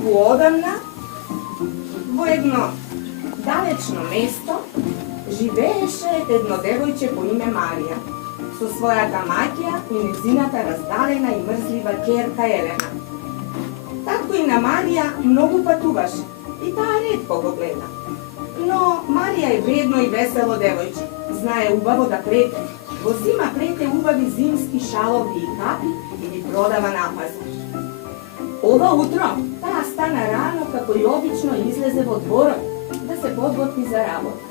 Долго одамна, во едно далечно место, живееше едно девојче по име Марија, со својата маќја и нејзината раздалена и мрзлива ќерка Елена. Татко и на Марија многу патуваше и таа ретко го гледа. Но Марија е вредно и весело девојче, знае убаво да плете. Во зима плете убави зимски шалови и капи и ги продава на пазар. Ова утро таа стана рано, како и обично излезе во дворот да се подготви за работа.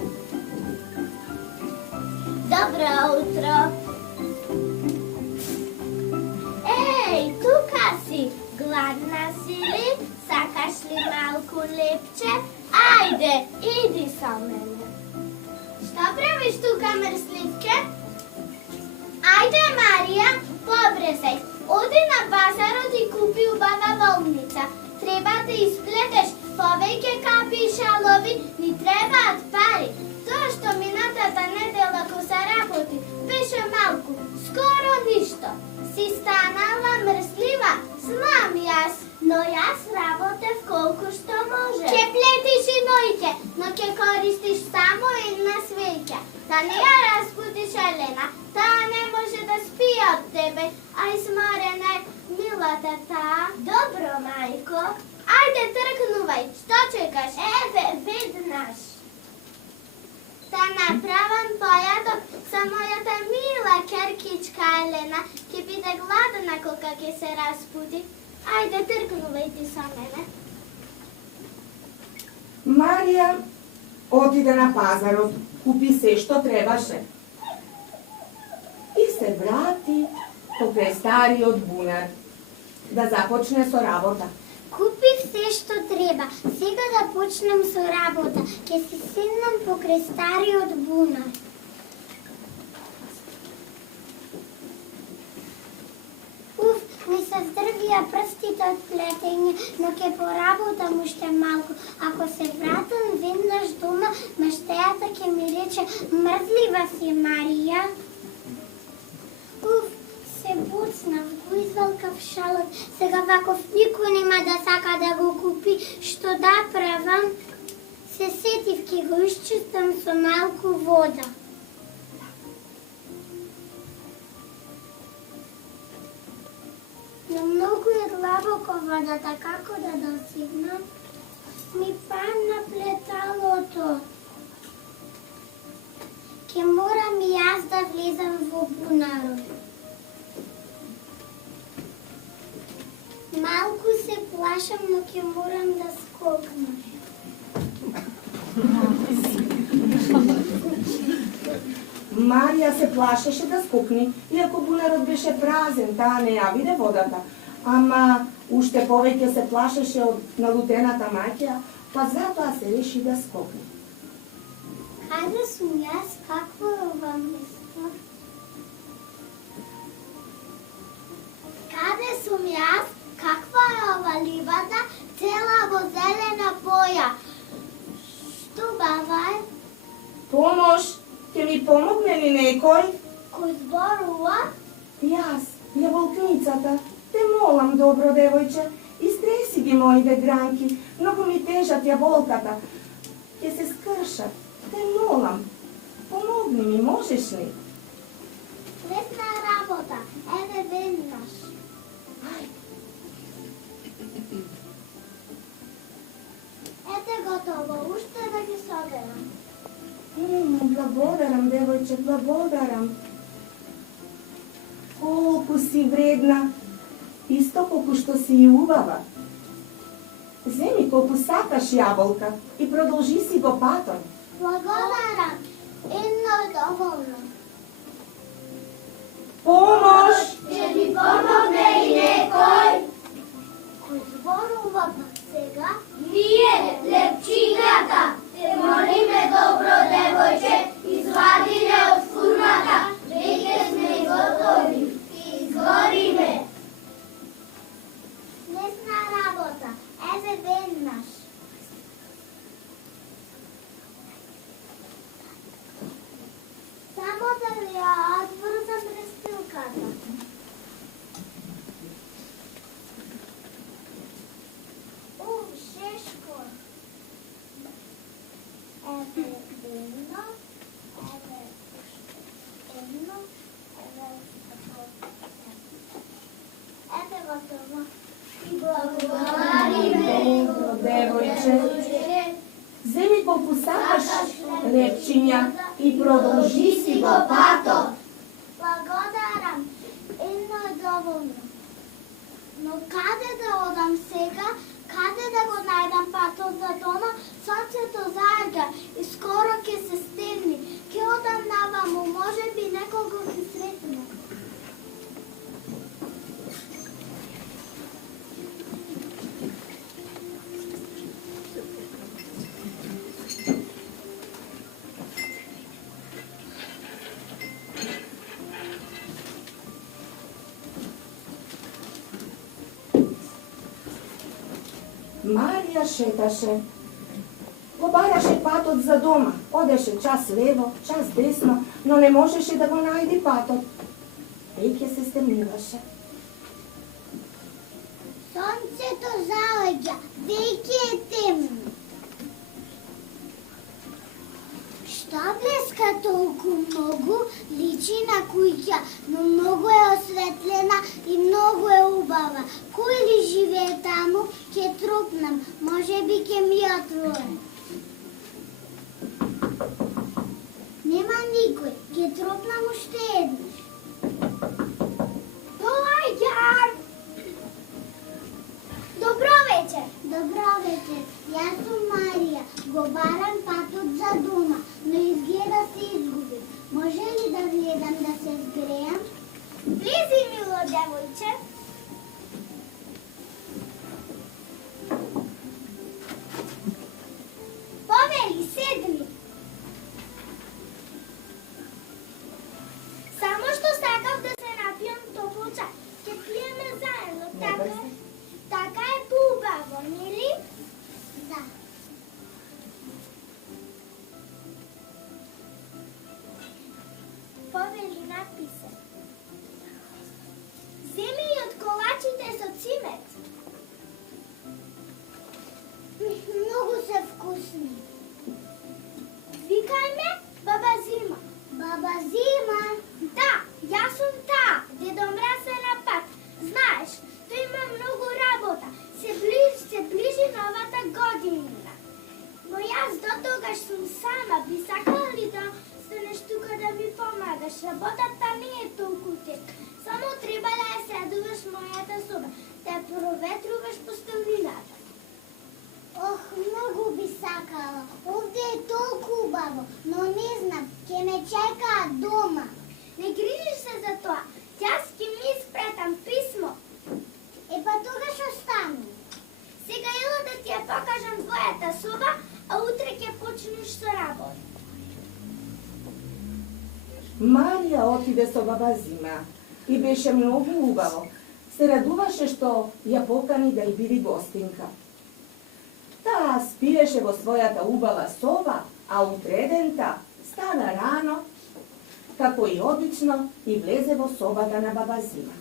Добро утро! Еј, тука си! Гладна си ли? Сакаш ли малку лепче? Ајде, иди со мене. Што правиш тука, мрсливке? Ајде, Марија, побрезај. Оди на пазарот и купи убава волница. Треба да исплетеш повеќе капи и шалови, ни требаат пари. Тоа што минатата недела ко се работи, беше малку, скоро ништо. Си станала мрзлива, знам јас, но јас работев колку што може. Ке плетиш и ноќе, но ке користиш само една свеќа. Да не ја разбудиш Елена, таа не може да спи од тебе, а изморена е милата таа. Добро, мајко. Ајде, тркнувај, што чекаш? Еве, веднаш. Да направам појадок за мојата мила керкичка Елена, ќе биде гладна кога ќе се разбуди. Ајде, тркнувај ти со мене. Марија отиде на пазарот, купи се што требаше. И се врати покрај стариот бунар да започне со работа. Купив се што треба. Сега да почнем со работа. Ке се седнам покрај стариот бунар. Уф, ми се здрвија прстите од плетење, но ке поработам уште малку. Ако се вратам веднаш дома, маштејата ке ми рече: мрзлива си, Марија. Уф, се буцнав, го извалкав шалот. Сега ваков никој нема да сака да го купи. Што да правам? Се сетив, ке го исчистам со малку вода. Но многу е длабоко водата, како да досигнам? Ми падна плеталото. Ке морам и јас да влезам во бунарот. Малку се плашам, но ке морам да скокнам. Марија се плашеше да скокне, иако бунарот беше празен, таа не ја виде водата. Ама уште повеќе се плашеше од налутената маќја, па затоа се реши да скокне. Каде сум јас? Какво е ова место? Каде сум јас? Каква е ова ливада? Цела во зелена боја. Што бава е? Помош, ќе ми помогне ли некој? Кој зборува? Јас, јаволкницата. Те молам, добро девојче, истреси ги моите гранки, многу ми тежат јаволката. Ќе се скршат. Те молам, помогни ми, можеш ли? Лесна работа, еве веднаш. Ете готово, уште да ги соберам. Благодарам, девојче, благодарам. Колку си вредна, исто колку што си и убава. Земи колку сакаш јаболка и продолжи си го патот. Благодарам, едно е доволно. Помош! Ќе ми помогне и некој? Кој зборува пак сега? Ние, лепчињата. Те молиме, добро девојче, извади не од фурната. Веќе сме готови. Изгориме. Лесна работа, еве веднаш. Само да ја одврзам рестилката. Уф, kaže, zemi koliko sakaš lepčinja i produži si go pato. Благодарам, едно е доволно. Но каде да одам сега? Каде да го најдам патот за дома? Сонцето зајага и скоро ќе се стемни. Ќе одам наваму, може би некого ќе сретнем. Marija šetaše, pobaraše patot za doma, odeše čas levo, čas desno, no ne možeše da go najdi patot. Веќе се стемнуваше. Сонцето заоѓа, веќе е темно. Што блеска толку многу, личи на куќа, но многу е осветлена и многу е убава. Кој ли живее таму, ќе трупнам, може би ќе ми отвори. Нема никој, ќе трупнам уште еднаш. Доаѓам! Добро вечер! Добро вечер! Јас сум Марија, го барам патот за дома, но изгледа се изгуби. Може ли да гледам да се сгрејам? Влези, мило девојче! Повели, седни! Само што сакав да се напијам топол чај. Ќе пиеме заедно, така е поубаво, нели? Да. Повели, написе. Земи и од колачите со цимет. Многу се вкусни. Викај ме, баба Зима. Баба Зима? Да, јас сум таа, дедо Мраз е на пат. Знаеш, тој има многу работа. Се ближи новата година. Но јас до тогаш сум сама. Би сакала ли да станеш тука да ми помагаш? Работата не е толку тешка. Само треба да ја средуваш мојата соба, да ја проветруваш постелнината. Ох, многу би сакала. Овде е толку убаво, но не знам, ќе ме чекаат дома. Не грижиш се за тоа. Јас ќе ми испратам писмо. Па тогаш остани. Сега ела да ти ја покажам твојата соба, а утре ќе почнеш со работа. Марија отиде со баба Зима и беше многу убаво. Се радуваше што ја покани да ја биде гостинка. Таа спиеше во својата убава соба, а утредента стана рано, како и обично, и влезе во собата на баба Зима.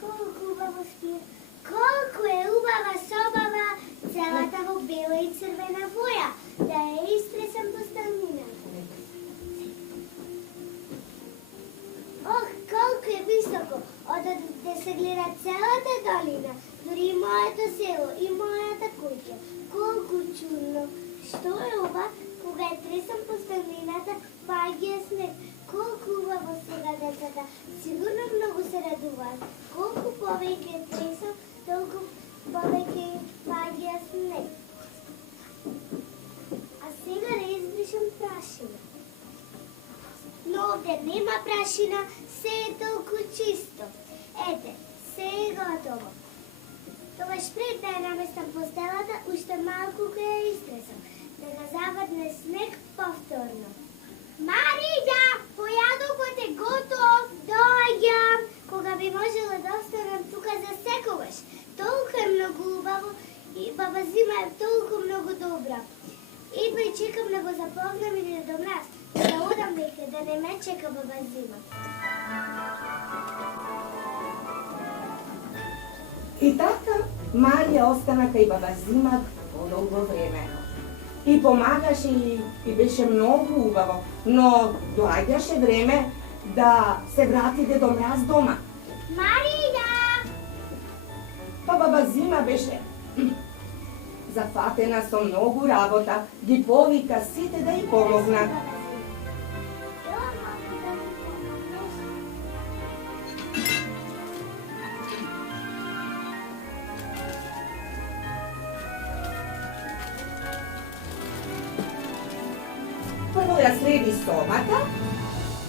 Колку убаво спие, колку е убава собава, целата во бела и црвена боја, да ја истресам постелнината. Ох, колку е високо, одде се гледа целата долина, дури и моето село, и мојата куќа. Колку чудно. Што е ова? Кога ја тресам постелнината, паѓа снег. Колку убаво сега децата. Сигурно многу се радуваат. Колку повеќе тресам, толку повеќе паѓа снег. А сега да избришам прашина. Но овде нема прашина, се е толку чисто. Ете, се е готово. Тогаш пред да ја наместам постелата, уште малку ке ја истресам, да ga завадне снег повторно. Марија, појадокот е готов, доаѓам. Кога би можела да останам тука за секогаш. Толку е многу убаво и баба Зима е толку многу добра. Идва и чекам да го запознам и да Мраз, да одам веќе, да не ме чека баба Зима. И така Марија остана кај баба Зима подолго време. И помагаше и беше многу убаво, но доаѓаше време да се врати дедо Мраз дома. Марија! Па баба Зима беше Зафатена со многу работа, ги повика сите да ја помогнат. Прво ја среди сомата,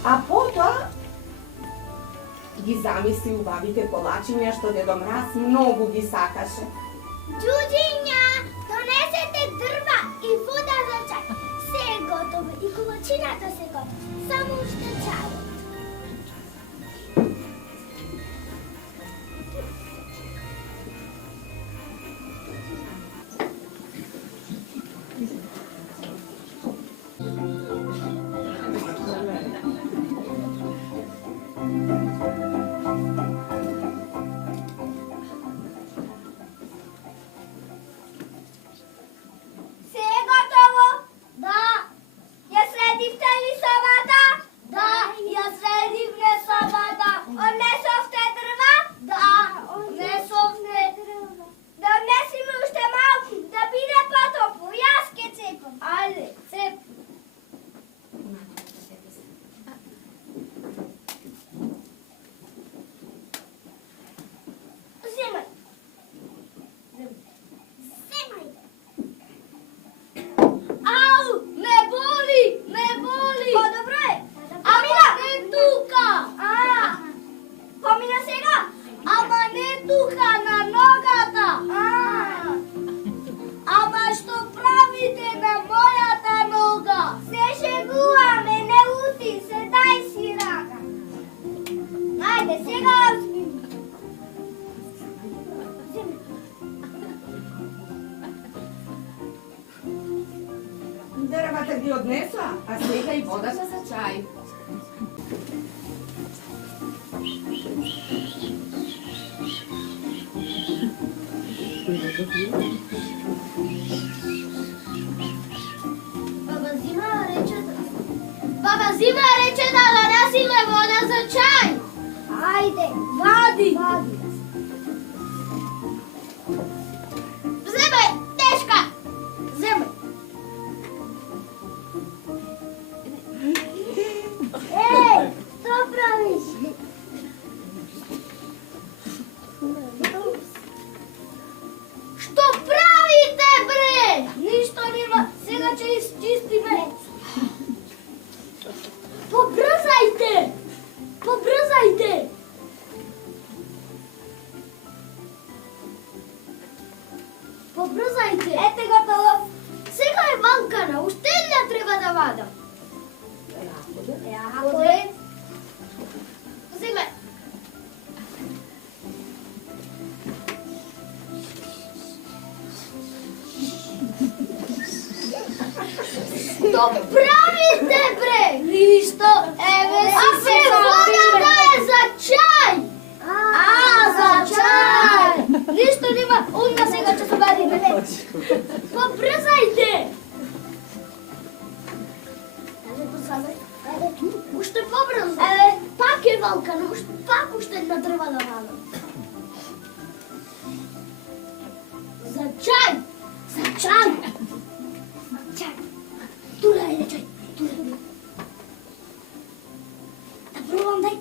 а потоа ги замисли убавите колачиња што Дедо Мраз многу ги сакаше. Ѓуѓиња, донесете дрва и вода за чај. Се е готово и колачината се готова. Само уште чајот. Се е готово? Да. Ја средивте ли собата? Да. Ја средивме собата. Однесовте дрва? Да. Однесовте дрва. Да однесиме уште малку, да биде потопло. Јас ке цепам. Ајде, цеп. Земај. Земајте. Ау, ме боли, ме боли. По-добро е. Амина, не тука. Помина сега? Ама не тука, на ногата. Ама што правите на мојата нога? Се шегуваме, не ути се, дај си рака. Ајде, сега Дрвата ги однесла, а сега и водата за чај. Баба Зима рече да донесиме вода за чај. Ајде, вади. Земај, тешка. Земај. Ей, што правиш? Што правите, бре? Ништо нема, сега ќе изчистиме. Побрзајте! Побрзајте! Побрзајте! Ете готово! Сега е валкана, уште не треба да вадам. Јако е. Земе. Што правите, бре? Ништо, еве си се водата е за чај. За чај. Ништо нема, одма сега ќе се вадиме. Побрзајте. Уште побрзо. Еве, пак е валкана, пак уште една дрва да вадам. За чај. За чај. Чај. Тура е чај. Тура. Да пробам, дај.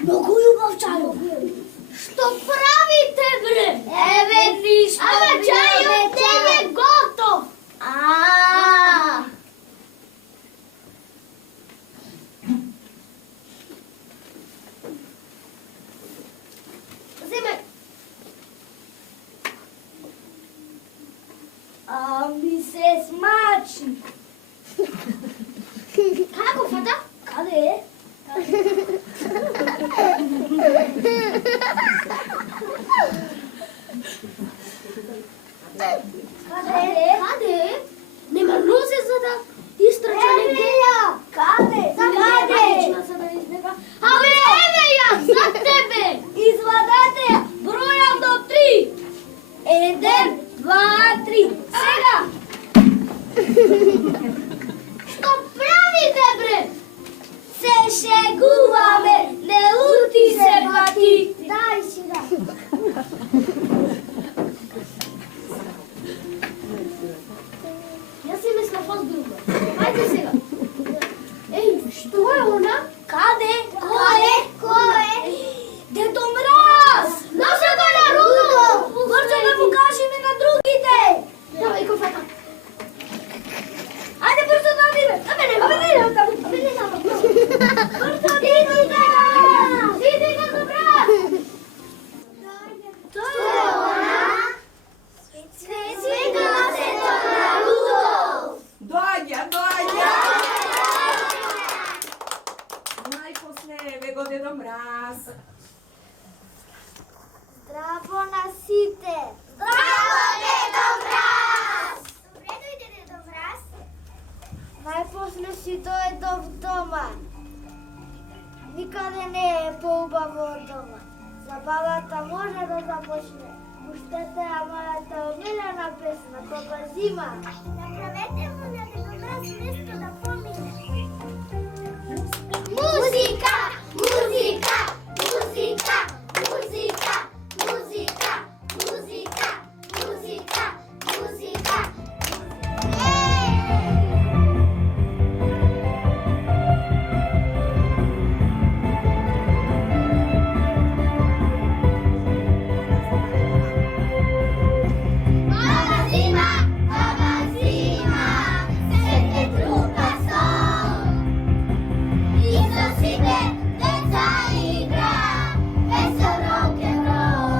Многу љубав чајот. Што правите, бре? Еве ништо. Ама чајот не е готов. Земај. Ми се смачи. Како фата? Каде е? Каде? Нема нозе за да истрча негде. Каде? Абе, еве ја, за тебе. Извадете ја, бројам до 3. 1, 2, 3. Сега. Што правите, бре? Се шегуваме, не ути се пати. Дај си да. Ajde сега. Ej, što je ona? Kade? Ko je? Dedo Mraz! Noša ga na rudo! Brzo da mu kažem i na drugите! Давай кофата. Ajde, brzo da odime! A mene tamo! Brzo, Idi ga, Dedo Mraz! To je ona? Svidela se to na rudo! Dođa! Najposne, vego Dedo Mraz. Zdravo na site! Zdravo, Dedo Mraz! Dobro ide, Dedo Mraz. Najposle si dojedov doma. Nikada ne je poubavo od doma. Zabavata može da započne. Puštete, a moята omiljena pesma, Baba Zima. Napravete mu na Dedo Mraz mesto da pomine. Muzika! Muzika! Muzika! Muzika! Muzika! Muzika! Muzika! Muzika! Baba Zima! Baba Zima! Sete trupa son! Isto svite deca igra, vesel rock and roll.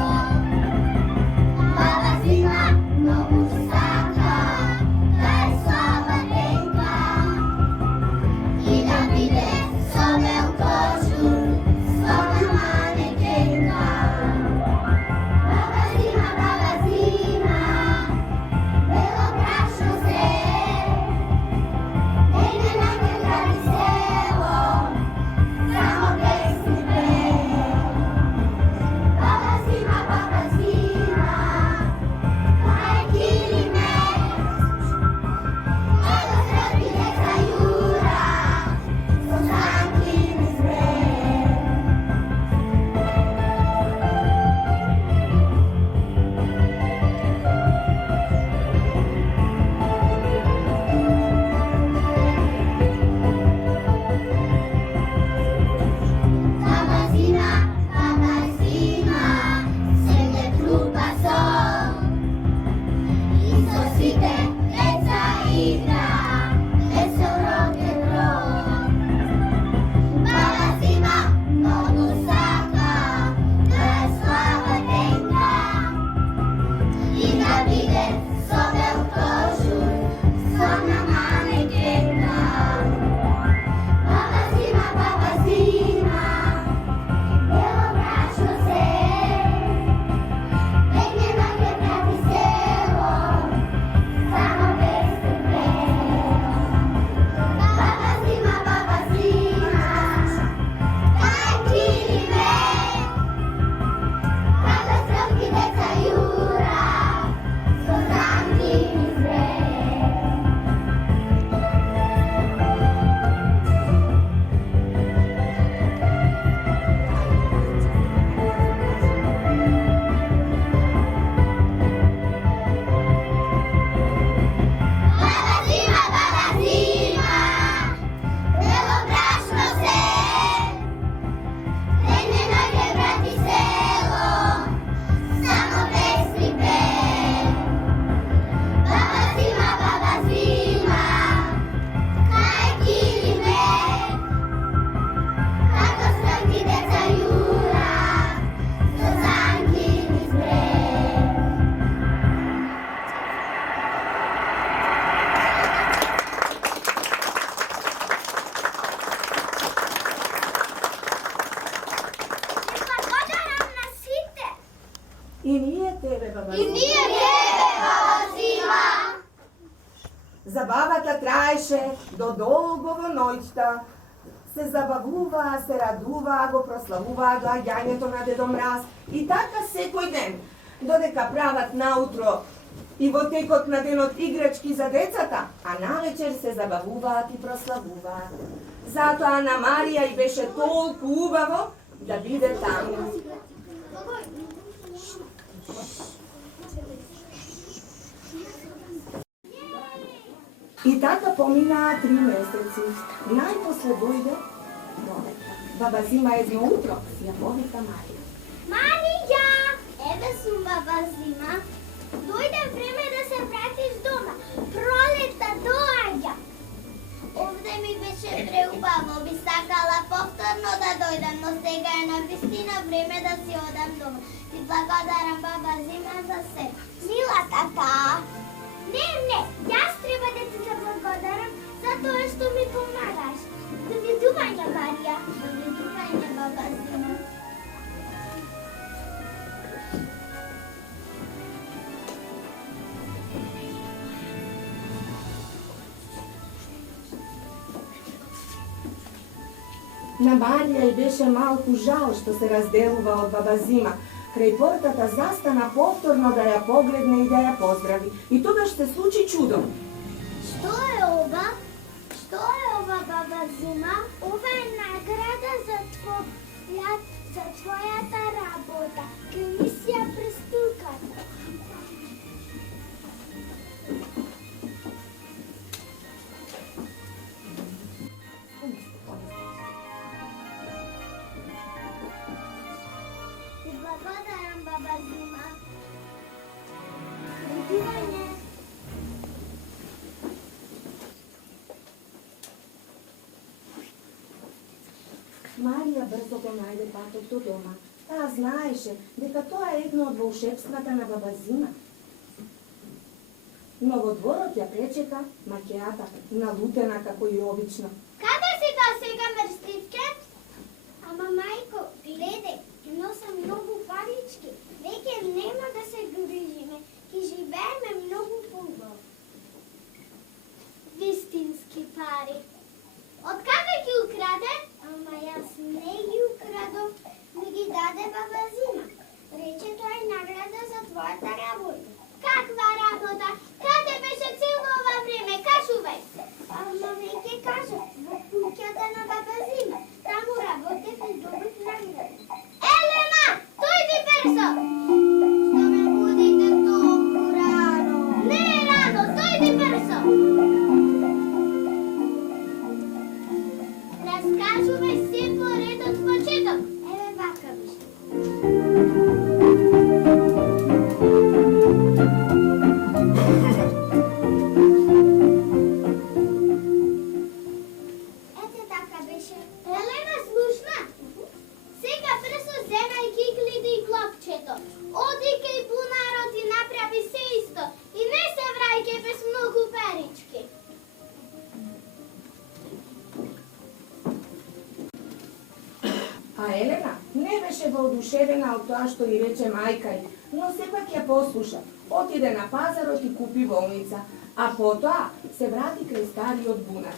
Baba Zima nogu saka, da je slaba tenka. I da vide sobe u kožu, slona manekenka. Baba Zima, belo brašno se, ene neke gradi selo. Samo pesmi peje. Baba Zima, kaj kili me. Evo sretni deca jura, Suzanki mi zbreje. Baba Zima, sete trupa son. Isto svite deca igra, vesel rock and roll. Baba Zima nogu saka, da je slaba tenka. I da vide sobe u kožu, slona manekenka. Baba Zima, belo brašno se, penje na gradi selo, samo pesmi peje. Baba Zima, kaj kili me. Kada sretni deca jura, Suzanki mi zbreje. Baba Zima, belo brašno se, penje na gradi selo, samo pesmi peje. Baba Zima, kaj kili me. Kako sretni deca jura, Suzanki mi zbreje. I nije tebe, Baba Zima. Nije tebe, Baba Zima. Zabavata trajše do dolgovo noćta. Se zabavuva, se raduva, go proslavuva, ga janjeto na Dedo Mraz. I taka sekoj den, dodeka pravat nautro i votekot na den od igrački za decata, a navečer se zabavuvat i proslavuvat. Zato Ana Marija i beše tolku ubavo da bide tamo. I така помина 3 месеци. Најпосле дојде пролетта. Баба Зима едно утро ја повика Марија. Марија! Еве сум, баба Зима. Дојде време да се вратиш дома. Пролетта доаѓа. Овде ми беше преубаво, би сакала повторно да дојдам, но сега е навистина време да си одам дома. Ти благодарам, баба Зима, за се. Мила тата! Не, јас треба да ти заблагодарам за тоа што ми помагаш. Довидување, Марија. Довидување, баба Зима. На Марија и беше малку жал што се разделува од баба Зима. Крај портата застана повторно да ја погледне и да ја поздрави. И тогаш се случи чудо. Што е ова? Што е ова, баба Зима? Ова е награда за твојата работа. Комисија престуката. Ти благодарам, баба Зима. Довидување. Марија брзо го најде патот до дома. Таа знаеше дека тоа е едно од волшебствата на баба Зима. Но во дворот ја пречека маќеата, налутена како и обично. Каде си тоа сега, мрстичке? Ама, мајко, гледај, носам многу парички. Веќе нема да се грижиме, ки живееме многу поубаво. Вистински пари. Од каде ги украде? Ама јас не ги украдов, ми ги даде баба Зима. Рече тоа е награда за твојата работа. Каква работа? Каде беше цело ова време? Кажувај. Ама веќе кажав, во куќата на баба Зима. Таму работев и добив награда. Елена, дојди брзо! Што ме будите толку рано? Не е рано, дојди брзо! Раскажувај се по ред од почеток. Еве вака беше. Ете така беше. Елена, слушна? Сега брзо земај киклите и клопчето. Оди кај бунарот и направи се исто. И не се враќај без многу парички. А Елена не беше воодушевена од тоа што и рече мајка ѝ, но сепак ја послуша. Отиде на пазарот и купи волница, а потоа се врати крај стариот бунар.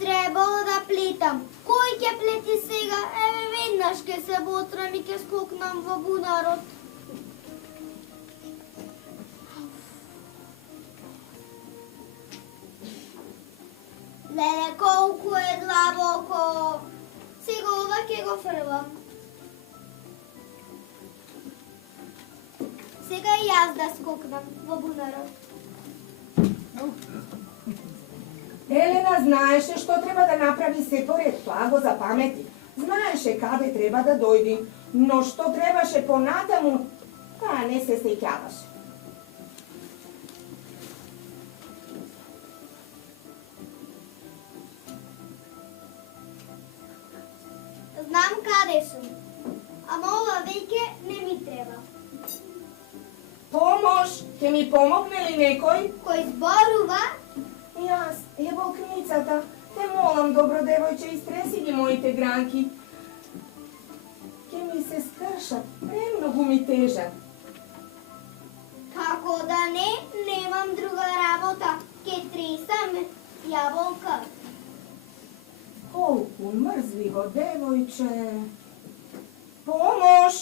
Требало да плетам. Кој ќе плети сега? Еве веднаш ќе се вотрам и ќе скокнам во бунарот. Леле, колку е длабоко. Сега ова ќе го фрлам. Сега и јас да скокнам во бунарот. Елена знаеше што треба да направи се поред, тоа го запамети. Знаеше каде треба да дојди, но што требаше понатаму, таа не се сеќаваше. Знам каде сум, ама ова веќе не ми треба. Помош, ќе ми помогне ли некој? Кој зборува? Јас, е волкницата. Те молам, добро девојче, истреси ги моите гранки. Ке ми се скршат, премногу ми тежат. Како да не, немам друга работа. Ке тресам јаболка. Колку мрзливо девојче. Помош!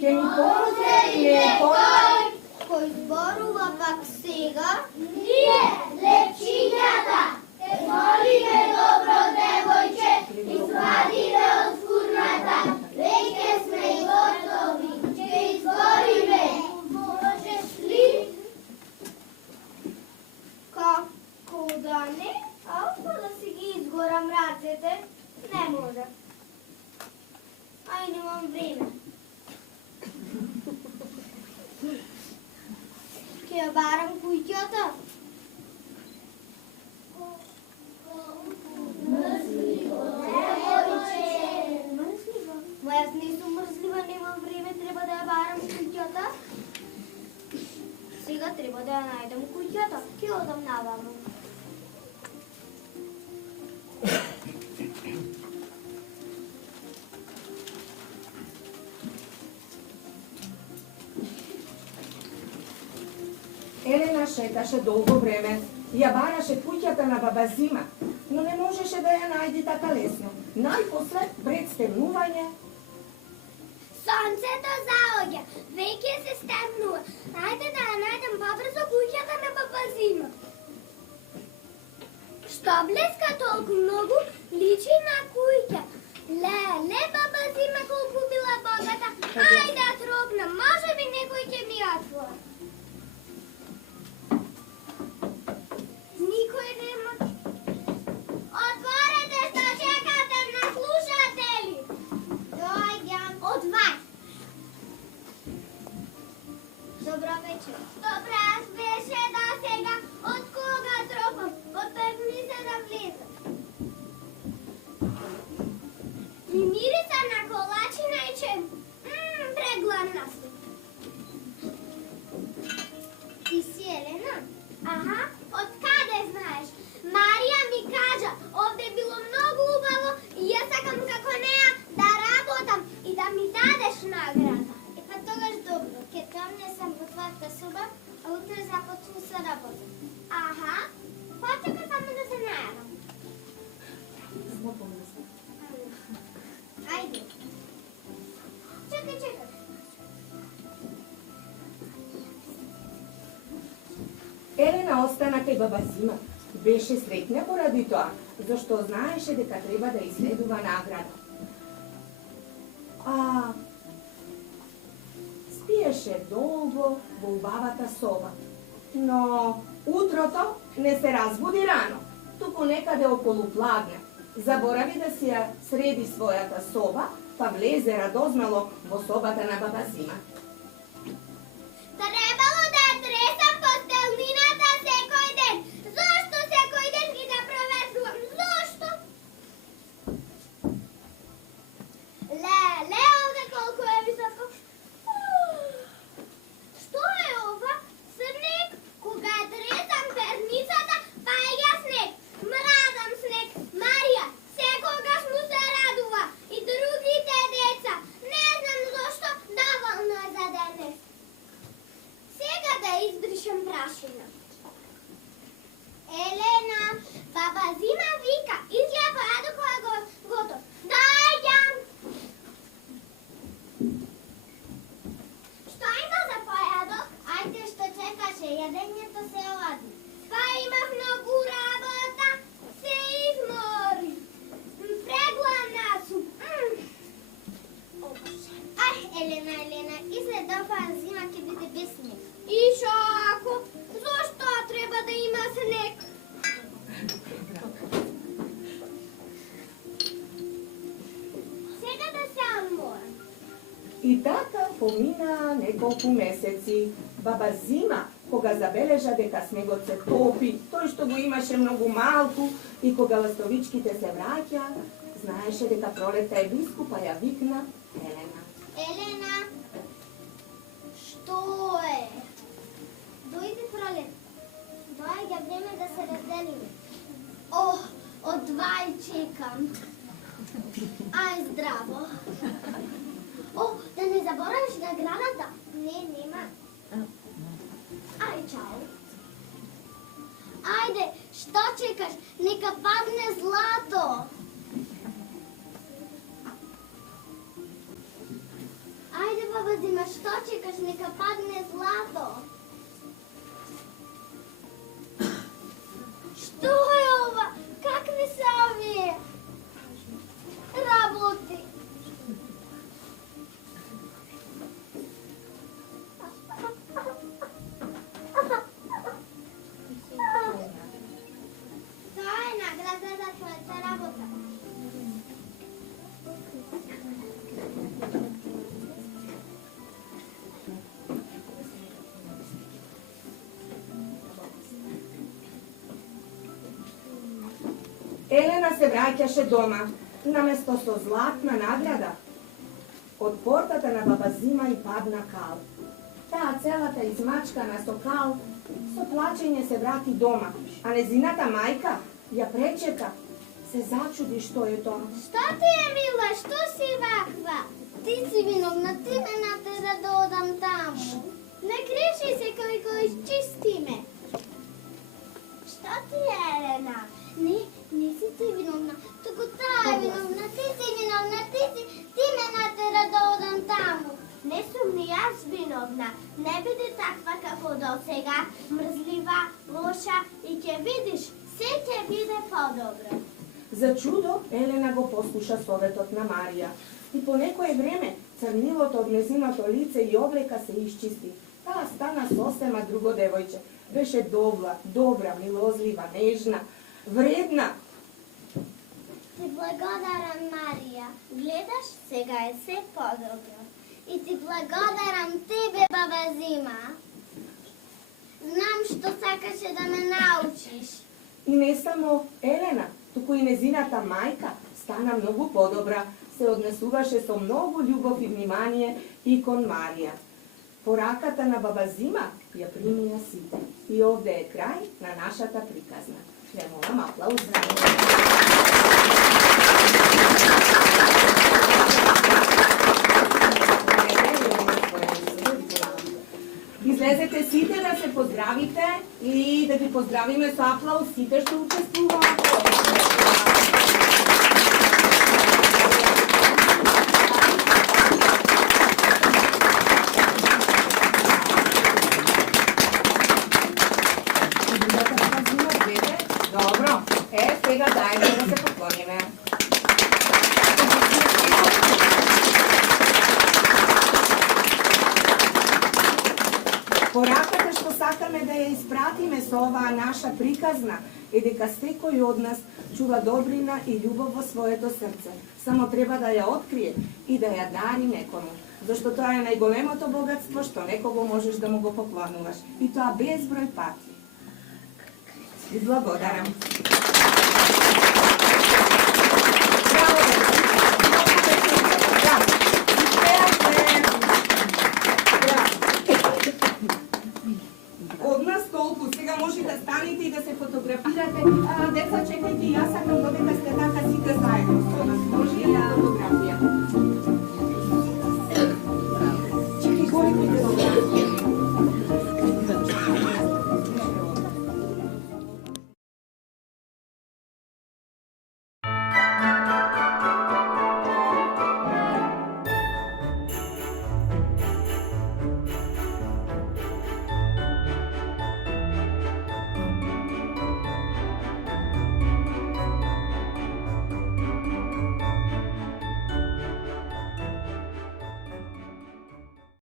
Ке ми помогне ли некој? Кој зборува пак сега? Ние, лепчињата! Те молиме, добро девојче, извади ме од фурната. Веќе сме готови, ќе избориме Ќе ја барам куќата. Мрзливо девојче. Мрзливо? Ма јас не сум мрзлива, немам време, треба да ја барам куќата. Сега треба да ја најдам куќата. Ќе одам наваму. Елена шеташе долго време, ја бараше куќата на баба Зима, но не можеше да ја најде така лесно. Најпосле, пред стемнување, Сонцето заоѓа, веќе се стемнува. Ајде да ја најдем побрзо куќата на баба Зима. Што блеска толку многу, личи на куќа. Леле, баба Зима колку била богата. Ајде да тропнам, може би некој ќе ми отвори. Никој нема. Отворете, што чекате на слушатели. Доаѓам. Отвај. Добро вечер. Добра беше до сега. Од кога тропам? Потргни се да влезам. Ми мириса на колачина и чем. Прегладна сум. Ти си Елена? Аха, од каде знаеш? Марија ми кажа, овде било многу убаво и јас сакам како неа да работам и да ми дадеш награда. Па тогаш добро, ке томнесам во твојата соба, а утре започни со работа. Аха, почека само да се најавам. Ајде. Чекај. Елена остана кај баба Зима. Беше среќна поради тоа, зашто знаеше дека треба да исследува награда. Спиеше долго во убавата соба, но утрото не се разбуди рано, туку некаде околу пладне. Заборави да си ја среди својата соба, па влезе радозмало во собата на баба Зима. Требало да тресам постелнината секој ден. Зошто секој ден ги да проверувам? Зошто? Леле, овде колку е високо. Што е ова? Снег. Кога тресам перницата, паѓа снег. Мразам снег. Марија секогаш му се радува. И другите деца. Не знам зошто, доволно е за денес. Сега да избришем прашина. Елена, баба Зима вика, излија појадо која го готов. Доаѓам! Што има за појадо? Ајде што чекаше, јадењето се олади. Па имав многу работа, се измори. Прегладна сум. Ај, Елена, изглед баба Зима ќе биде без снег. И шо ако? Зошто треба да има снег? Сега да се одморам. И така помина неколку месеци. Баба Зима, кога забележа дека снегот се топи, тој што го имаше многу малку, и кога ластовичките се враќа, знаеше дека пролета е близко, па ја викна Елена. Елена, што е? Дојди пролет. Доаѓа време да се разделиме. Одвај чекам. Ај, здраво. Да не заборавиш наградата. Не, нема. Ај, чао. Ајде, што чекаш? Нека падне злато. Ајде, баба Зима, што чекаш? Нека падне злато. Што е ова? Какви се овие работи? Тоа е награда за твојата работа. Елена се враќаше дома, наместо со златна награда. Од портата на баба Зима и падна кал. Таа целата измачкана со кал, со плачење се врати дома, а незината мајка ја пречека. Се зачуди што е тоа. Што ти е, мила, што си ваква? Ти си виновна, ти ме натера да одам таму. Не криши се колико изчистиме. Што ти е, Елена? Не си ти виновна, туку таа е виновна, ти си виновна, ти ме натера да одам таму. Не сум ни јас виновна. Не биде таква како до сега, мрзлива, лоша и ќе видиш, се ќе биде подобро. За чудо, Елена го послуша советот на Марија. И по некое време црнилото од незиното лице и облека се исчисти. Таа стана сосема друго девојче. Беше добра, милозлива, нежна, вредна. Ти благодарам, Марија. Гледаш, сега е се подобро. И ти благодарам тебе, баба Зима. Знам што сакаше да ме научиш. И не само Елена, туку и незината мајка стана многу подобра. Се однесуваше со многу љубов и внимание и кон Марија. Пораката на баба Зима ја примија сите. И овде е крај на нашата приказна. Ја молам аплауз за Излезете сите да се поздравите и да ги поздравиме со аплауз сите што учествуваат. Добро, сега дајме да се поклониме. Пораката што сакаме да ја испратиме со оваа наша приказна е дека секој од нас чува добрина и љубов во своето срце. Само треба да ја открие и да ја дари некому. Зашто тоа е најголемото богатство што некого можеш да му го поклонуваш. И тоа безброј пати. Ви благодарам.